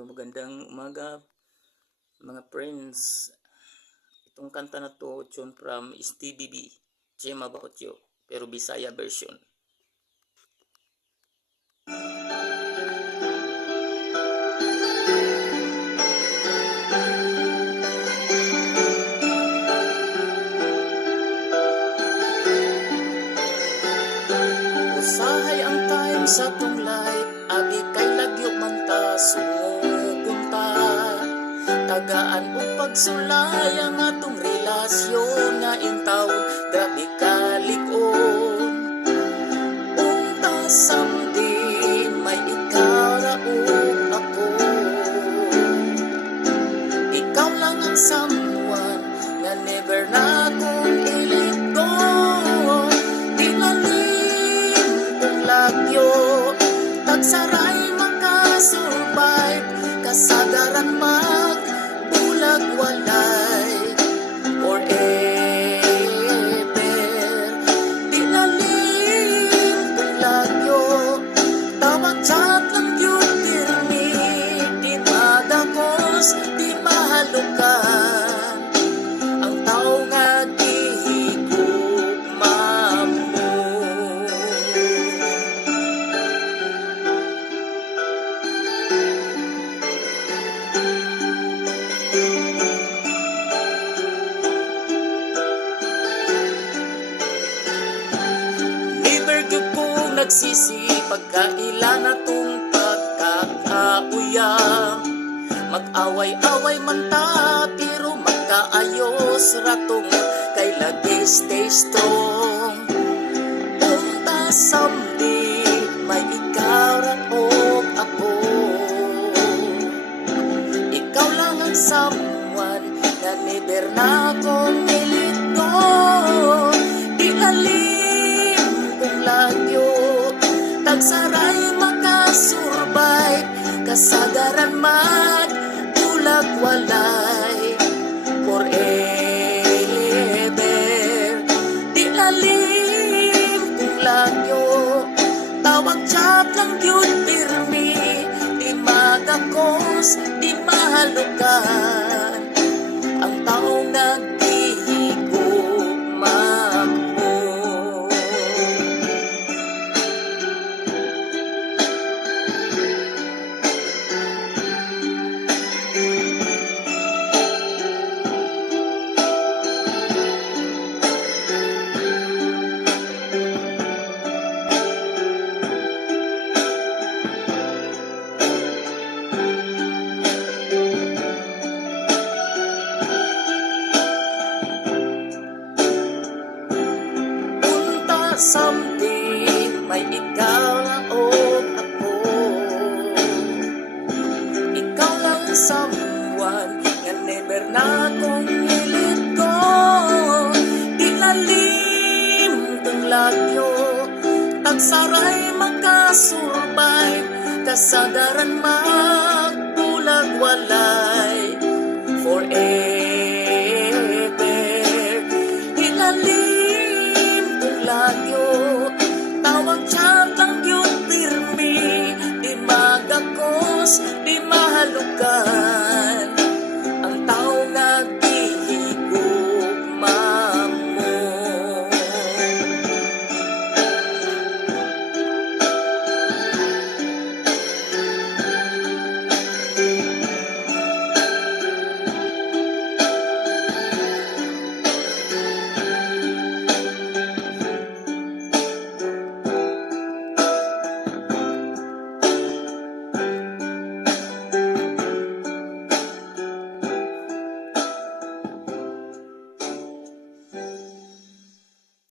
Hello, magandang umaga mga friends. Itong kanta na to, tune from STBB, Gem About You, pero Bisaya version. Usahay ang time sa tong life, abi kay lagyo man ta sumukunta. Tagaan o pagsulay ang atong relasyon nga intawon, grabe kalig-on. Unta someday may ikaraog ako. Ikaw lang ang someone nga never na akong i-let go. Tinalim kong lagyo, tagsaray makasurvive, kasagaran magbulag walay forever. Tinalim kong lagyo, tawag chat lang yun pirmi, di madakos, di mahalukan, ang tao nga gihigugma mo. Never gyud ko nagsisi pagkaila na tong pagkakauyam. Mag-away-away man ta, pero magkaayos ratong kay lagi stay strong. Unta someday may ikaw ran og ako. Ikaw lang ang someone na never na akong nilito. Di lalim kong lagyo, tagsaray makasurvive, kasagaran magbulag walay forever. Di lalim kong lagyo, tawag chat lang yun pirmi, di magakos, di mahalukan, ang taong naghihigugma mo. Someday may ikaw na o ako. Ikaw lang someone nga never na akong i-let go. Di lalim kong lagyo, tagsaray makasurvive, kasagaran magbulag walay forever.